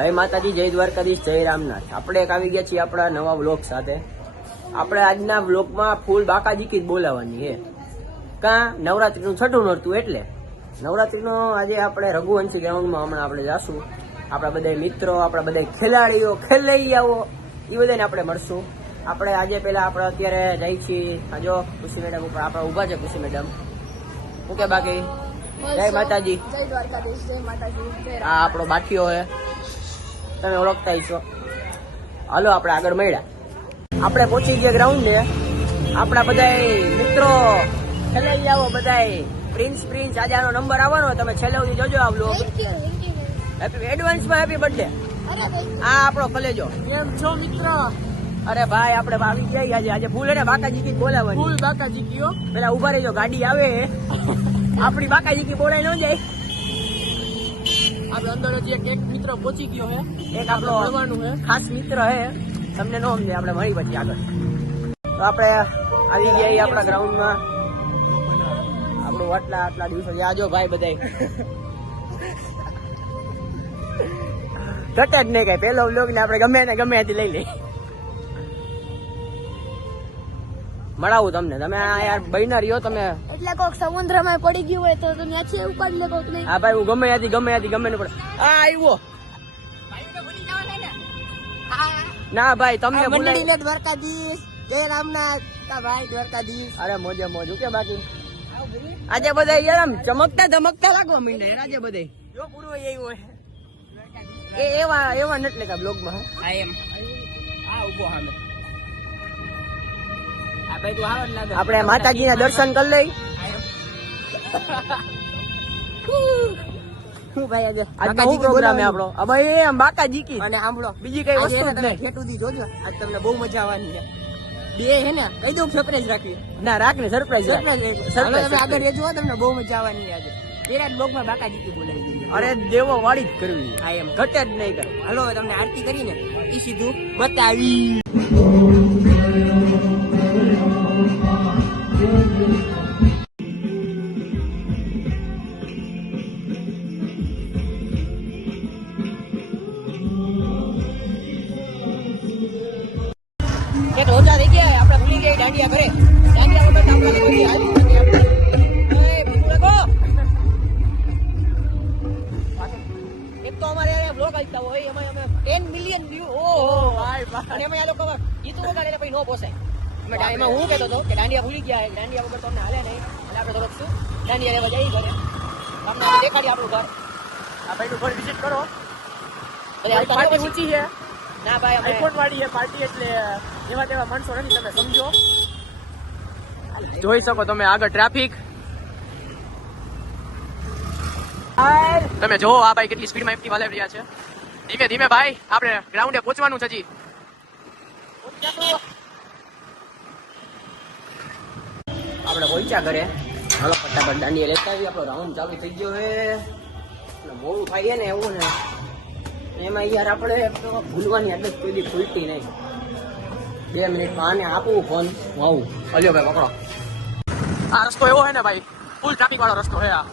જય માતાજી, જય દ્વારકાધીશ, જય રામનાથ. આપણે એક આવી ગયા છીએ આપણા નવા વ્લોગ સાથે. આપણે આજના વ્લોગમાં ફૂલ બાકાજીકી જ બોલાવવાની છે. કાં નવરાત્રીનું છઠ્ઠું નોરતું એટલે નવરાત્રીનો આજે આપણે રઘુવંશી ગ્રાઉન્ડમાં હમણાં આપણે જાશું. આપણા બધા મિત્રો, આપણા બધા ખેલાડીઓ, ખેલૈયાઓ એ બધાને આપણે મળશું. આપણે આજે પહેલા આપણે અત્યારે જઈ છીએ. જો ખુશી મેડમ ઉપર આપણે ઊભા છે. ખુશી મેડમ શું કે બાકી? જય માતાજી, જય દ્વારકાધીશ, જય માતાજી. આ આપણો બાઠીઓ છે, તમે ઓળખતા છો. હાલો આપણે આગળ મળ્યા. આપણે પહોંચી ગયા ગ્રાઉન્ડ ને. આપણા બધા મિત્રો ખેલૈયાઓ બધા પ્રિન્સ આજે આનો નંબર આવવાનો, તમે છેલ્લે સુધી જોજો આ વ્લોગ. એડવાન્સમાં હેપી બર્થડે. આ આપણો કલેજો. કેમ છો મિત્ર? અરે ભાઈ આપણે આવી ગયા આજે ફૂલ એને બાકાજીકી બોલાવવાની. ફૂલ બાકાજીકીઓ. પેલા ઉભા રહેજો, ગાડી આવે. આપણી બાકાજીકી બોલાઈ ન જાય. આપણે અંદર હજી એક મિત્ર પહોંચી ગયો હે. એક આપણો મળવાનું હે, ખાસ મિત્ર હે. તમને ન સમજે, આપણે મળી પછી આગળ. તો આપણે આવી ગયા આપણા ગ્રાઉન્ડમાં. આપણું આટલા દિવસો આજો ભાઈ બધા ઘટે જ નહીં કઈ. પેલો વ્લોગ ને આપણે ગમે ને ગમે ત્યાંથી લઈ લઈ. મળાવું તમને. તમે આ યાર બહેના રહ્યો તમે. એટલે કોક સમુદ્રમાં પડી ગયું હોય તો ત્યાંથી ઉપાડી લે કોક નહીં. હા ભાઈ, હું ગમે ત્યાંથી ગમે ને પડે. આ આવ્યો ના ભાઈ, તમને મંડળીને દ્વારકાધીશ, જય રામનાથ. ભાઈ દ્વારકાધીશ. અરે મોજે મોજ. કે બાકી આજે બધા યાર આમ ચમકતા ધમકતા લાગવા માંડ્યા યાર આજે બધા. જો પૂરું એ હોય એ એવા નથી લેતા બ્લોગમાં. આ એમ આ ઉભો સામે. આ ભાઈ તું આવો જ લાગે. આપણે માતાજીના દર્શન કરી લઈ. શું ભાઈ આજે આજનો પ્રોગ્રામ છે આપણો? આ ભાઈ આમ બાકાજીકી અને સાંભળો બીજી કઈ વસ્તુ જ નહીં. ફેટુદી જોજો, આજ તમને બહુ મજા આવવાની છે. બે હે ને કઈ દઉં સરપ્રાઈઝ રાખવી. ના રાખ ને, સરપ્રાઈઝ તમે આગળ રહેજો, તમને બહુ મજા આવવાની છે આજે. પેલા બ્લોગમાં બાકાજીકી બોલાવી દીધી. અરે દેવો વાળી જ કરવી. આ એમ ઘટે જ નહીં કરે. હાલો તમને આરતી કરીને ઈ સીધું બતાવી. એક રોજા થઈ ગયા. આપણે ભૂલી ગયા દાંડિયા કરે. દાંડિયા વગર આપણે કોઈ હાલી નથી. આપણે એ ભૂલ લાગો. એક તો અમારે બ્લોગ આવતા હોય એમાં અમે 10 મિલિયન વ્યૂ. ઓહો ભાઈ ભાઈ. અને એમાં આ લોકો ગીતો વગાડે એટલે પછી નો પોસાય. એમાં હું કહેતો હતો કે દાંડિયા ભૂલી ગયા. દાંડિયા વગર તો અમને હાલે નહીં. એટલે આપણે થોડોક શું દાંડિયા લેવા જઈએ ઘરે. તમને દેખાડી આપણું ઘર. આ ભાઈનું ઘર વિઝિટ કરો. પાર્ટી ઊંચી છે. ના ભાઈ, આઈફોન વાળી છે પાર્ટી, એટલે એવા તેવા માણસો નથી. તમે સમજો. જોઈ શકો તમે આગળ ટ્રાફિક. તમે જો આ ભાઈ કેટલી સ્પીડમાં એક્ટિવ હાલી રહ્યા છે. ધીમે ધીમે ભાઈ, આપણે ગ્રાઉન્ડે પહોંચવાનું છે હજી. આપણે પહોંચ્યા ઘરે. હાલો ફટાફટ દાંડિયા લેતા આવી. આપણો રાઉન્ડ ચાલુ થઈ ગયો હે. મોડું થાય ને એવું ને એમાં યાર આપણે ભૂલવાની આદત કોઈ ભૂલતી નહીં. 2 મિનિટમાં આને આપવું ફોન, હું આવું. હલ્યો ભાઈ પકડો. આ રસ્તો એવો છે ને ભાઈ, ફૂલ ટ્રાફિક વાળો રસ્તો છે આ.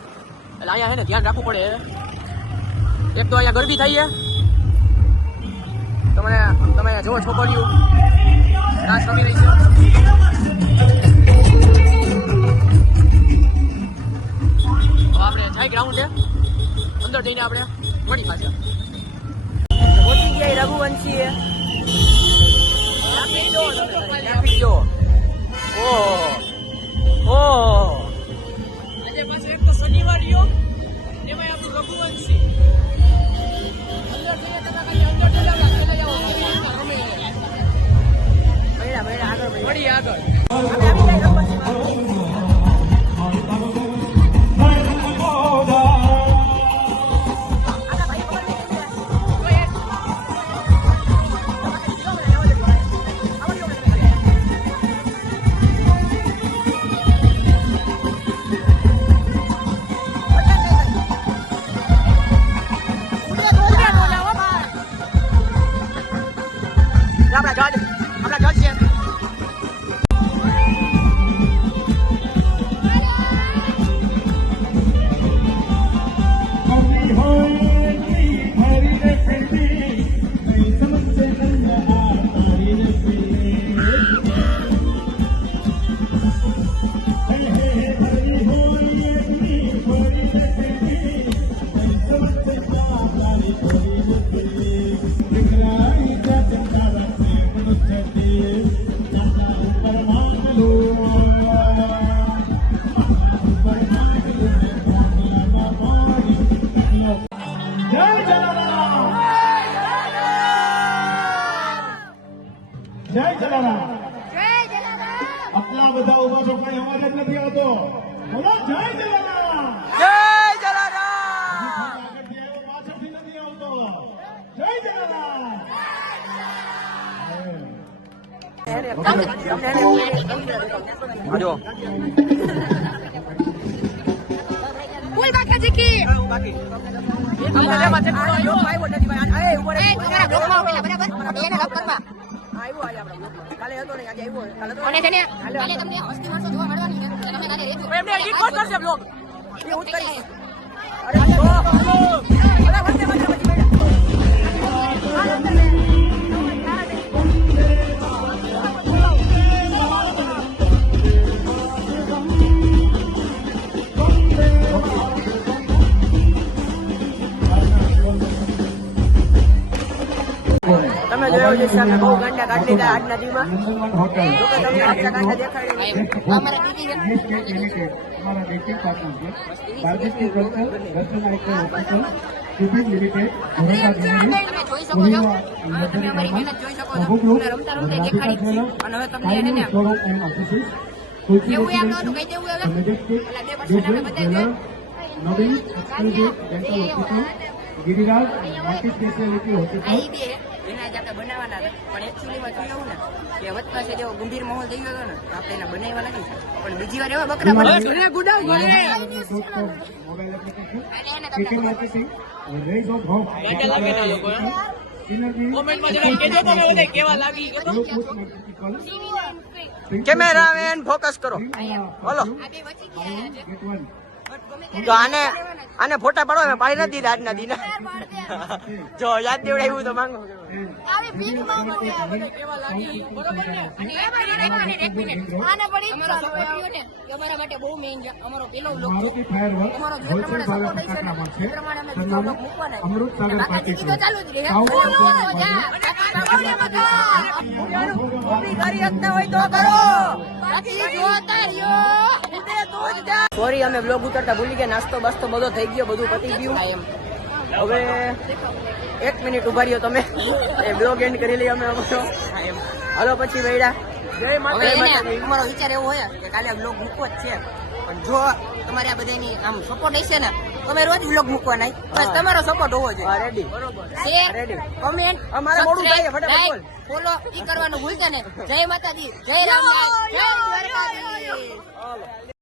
એટલે અહીંયા છે ને ધ્યાન રાખવું પડે. એક તો અહીંયા ગરબી થઈ છે. તમે જુઓ છોકરીઓ નાચ રમી રહી છે. આપણે જાય ગ્રાઉન્ડે, અંદર જઈને આપણે મળી પાછા. પહોંચી ગયા રઘુવંશી. આજે પાછો એક તો શનિવાર રહ્યો, એમાં આપણું રઘુવંશી. અંદર જઈએ તમે ખાલી અંદર જઈ જાવ, આગળ મળીએ આગળ. આપણા જજ છે. જય જલારામ જય જલારામ આટલા બધા ઉભા છો કઈ અવાજ જ નથી આવતો બોલો જય જલારામ જય જલારામ આગળથી આવ્યો પાછળથી નથી આવતો જય જલારામ જો ફૂલ બાકાજી કી બાકી તમારા બ્લોકમાં ઉભેલા બરાબર એને લપ કરવા અને છે ને કાલે તમને હસ્તી માણસો જોવા મળવાની છે એટલે તમે નાને રેજો એમને એડિટ કોણ કરશે બ્લોગ એ હું કરીશ તમે જોયું છે સામે બહુ ગાંડા કાઢી લીધા આજના દીમાં હોટલ જો કે તમને આટલા ગાંડા દેખાડી અમારા દીદી છે સ્ટેટ લિમિટેડ અમારા બેકિંગ પાર્ટનર છે બાર્બીક્યુ કલ્ચર દર્શન આઈકોન હોસ્પિટલ સુપીર લિમિટેડ તમે જોઈ શકો છો હવે તમે અમારી મહેનત જોઈ શકો છો તમને રમતા રમતા દેખાડી અને હવે તમને એને ને એવું એમ નહોતું કહી દેવું હવે ઓલા બે વર્ષ આપણે બતાવી નવીન exclusive dental hospital Giriraj multi speciality hospital આ ઈ બે એના જ આપણે બનાવવાના હતા પણ એકચ્યુઅલીમાં જોયું ને કે વચમાં છે જેવો ગંભીર માહોલ થઈ ગયો હતો ને તો આપણે એના બનાવવા નથી પણ બીજી વાર એવા બકરા બને ગુડાવ mobile application kitchen marketing rays of hope કોમેન્ટમાં જરા કહેજો તમે બધા કેવા લાગી કેમેરામેન ફોકસ કરો બોલો આ બે વચ્ચે ગયા છે ગેટ 1 તો આને ફોટા પાડવા મેં પાડી નથી દીધા આજના દીના જો યાદ દેવડાવ્યું તો માંગો આવી ભીખ માંગો કેવા લાગી બરોબર ને અને એક મિનિટ આને પડી અમારો સપોર્ટ રહ્યો ને એ અમારા માટે બહુ મેઇન છે અમારો પેલો બ્લોગ મારુતિ ફાયર વર્ક તમારો જે પ્રમાણે સપોર્ટ હશે ને એ પ્રમાણે અમે બીજો બ્લોગ મૂકવાના છે. અમૃત સાગર બાકી પાર્ટી બીજો ચાલુ જ રહે કરી શકતા હોય તો કરો બાકી જોતા રહ્યો સોરી અમે બ્લોગ ઉતારતા ભૂલી ગયા નાસ્તો બાસ્તો બધો થઈ ગયો બધું પતી ગયું હવે 1 મિનિટ ઉભા રહ્યો તમે એ બ્લોગ એન્ડ કરી લઈએ અમે અમારો હાલો પછી વેડા જય હવે માતા એને અમારો વિચાર એવો હોય કે કાલે બ્લોગ મૂકવો જ છે પણ જો તમારે આ બધાની આમ સપોર્ટ હશે ને તમે રોજ બ્લોગ મૂકવાના બસ તમારો સપોર્ટ હોવો જોઈએ રેડી શેર Ready. કમેન્ટ અમારે મોડું થાય છે, ફટાફટ બોલ. ફોલો ઈ કરવાનું ભૂલતા ને જય માતાજી જય રામ જય દ્વારકાધીશ